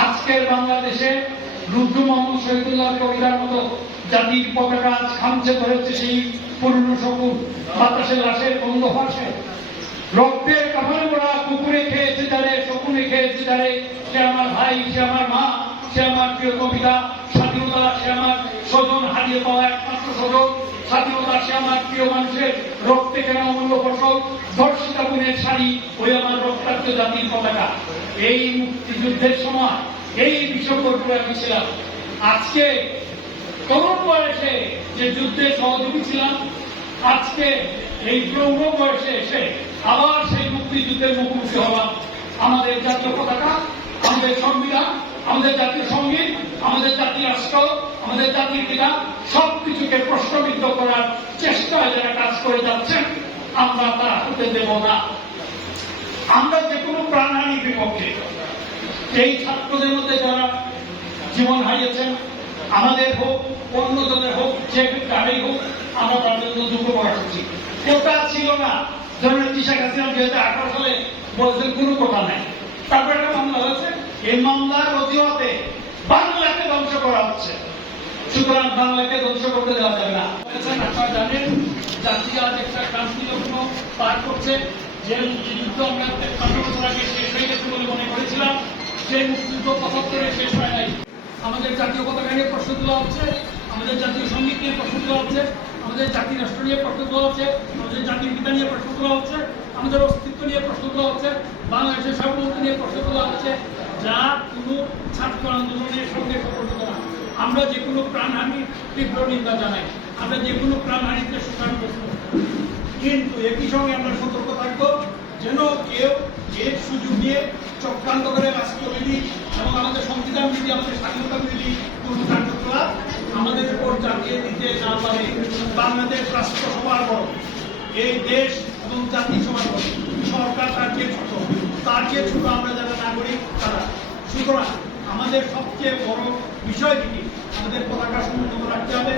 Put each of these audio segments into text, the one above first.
আজকের বাংলাদেশে রুদ্র মোহাম্মদ শহীদুল্লাহ কবিতার মতো জাতির পতাকা আজ খামচে ধরেছে সেই পুরনো শকুন বাতাসে লাশের বন্ধ ভাসে রক্তের কাফনে মোড়া কুকুরে খেয়েছে যারে শকুনে খেয়েছে যারে সে আমার ভাই সে আমার মা সে আমার প্রিয় কবিতা স্বাধীনতা সে আমার স্বজন হারিয়ে পাওয়া একমাত্র স্বজন স্বাধীনতা সে আমার প্রিয় মানুষের রক্তে কেনা অমূল্য ফসল ধর্ষিতা গুণের শাড়ি ওই আমার রক্তাক্ত জাতির পতাকা এই মুক্তিযুদ্ধের সময় এই বিশ্বকর্মীরা আমি ছিলাম আজকে তরুণ বয়সে যে যুদ্ধে সহযোগী ছিলাম আজকে এই প্রৌঢ় বয়সে এসে আবার সেই মুক্তিযুদ্ধের মুখোমুখি হলাম আমাদের জাতীয় পতাকা আমাদের সংবিধান আমাদের জাতীয় সঙ্গীত আমাদের জাতীয় রাষ্ট্র আমাদের জাতির পিতা সবকিছুকে প্রশ্নবিদ্ধ করার চেষ্টায় যারা কাজ করে যাচ্ছেন আমরা তা হতে দেব না আমরা যে কোনো প্রাণহানির বিপক্ষে এই ছাত্রদের মধ্যে যারা জীবন হারিয়েছেন আমাদের হোক অন্যজনের হোক যে কারেই হোক আমরা তাদের জন্য দুঃখ প্রকাশ করছি কোটা ছিল না ধরনের শেখ হাসিনা 2018 সালে বলছেন কোনো কোটা নাই তারপরে একটা মামলা হয়েছে এই মামলার অজুহাতে বাংলাকে ধ্বংস করা হচ্ছে সুতরাং বাংলাকে ধ্বংস করতে দেওয়া যাবে না আপনারা জানেন জাতি আজ একটা ক্রান্তি লগ্ন পার করছে যে মুক্তিযুদ্ধ আমরা ৫০ বছর আগে শেষ হয়ে গেছে বলে মনে করেছিলাম সেই মুক্তিযুদ্ধ ৭৫ শেষ হয় নাই আমাদের জাতীয় পতাকা নিয়ে প্রশ্ন তোলা হচ্ছে আমাদের জাতীয় সঙ্গীত নিয়ে প্রশ্ন তোলা হচ্ছে আমাদের জাতি রাষ্ট্র নিয়ে প্রশ্ন তোলা হচ্ছে আমাদের জাতির পিতা নিয়ে প্রশ্ন তোলা হচ্ছে আমাদের অস্তিত্ব নিয়ে প্রশ্ন তোলা হচ্ছে বাংলাদেশের সার্বভৌমত্ব নিয়ে প্রশ্ন তোলা হচ্ছে যা কোনো ছাত্র আন্দোলনের সঙ্গে সম্পর্কিত না আমরা যে কোনো প্রাণহানির তীব্র নিন্দা জানাই আমরা যে কোনো প্রাণহানিতে সুখান করব কিন্তু একই সঙ্গে আমরা সতর্ক থাকবো যেন কেউ এর সুযোগ নিয়ে চক্রান্ত করে রাষ্ট্রবিধি এবং আমাদের সংবিধান বিধি আমাদের স্বাধীনতা বিধি কোনো কার্যকলাপ আমাদের উপর চাপিয়ে দিতে না পারে বাংলাদেশ রাষ্ট্র সবার বড় এই দেশ এবং জাতি সবার বড় সরকার তার চেয়ে ছোট আমরা যারা নাগরিক তারা সুতরাং আমাদের সবচেয়ে বড় বিষয়টি আমাদের পতাকা সমুন্নত রাখতে হবে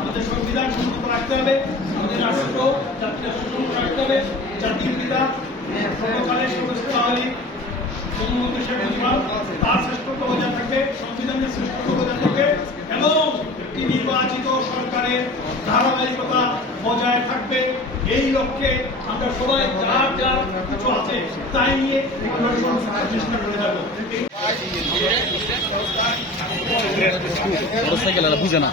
আমাদের সংবিধান সমুন্নত রাখতে হবে আমাদের রাষ্ট্র জাতীয় সমুন্নত রাখতে হবে জাতির পিতা সর্বকালের সর্বশ্রেষ্ঠ আলী বঙ্গবন্ধু শেখ মুজিব তার শ্রেষ্ঠত্ব বজায় থাকবে সংবিধানের শ্রেষ্ঠত্ব বজায় থাকবে এবং একটি নির্বাচিত সরকারের ধারাবাহিকতা বজায় থাকবে এই লক্ষ্যে আমরা সবাই যার যার কিছু আছে তাই নিয়ে আমরা সর্বোচ্চ চেষ্টা করে যাবো বুঝে না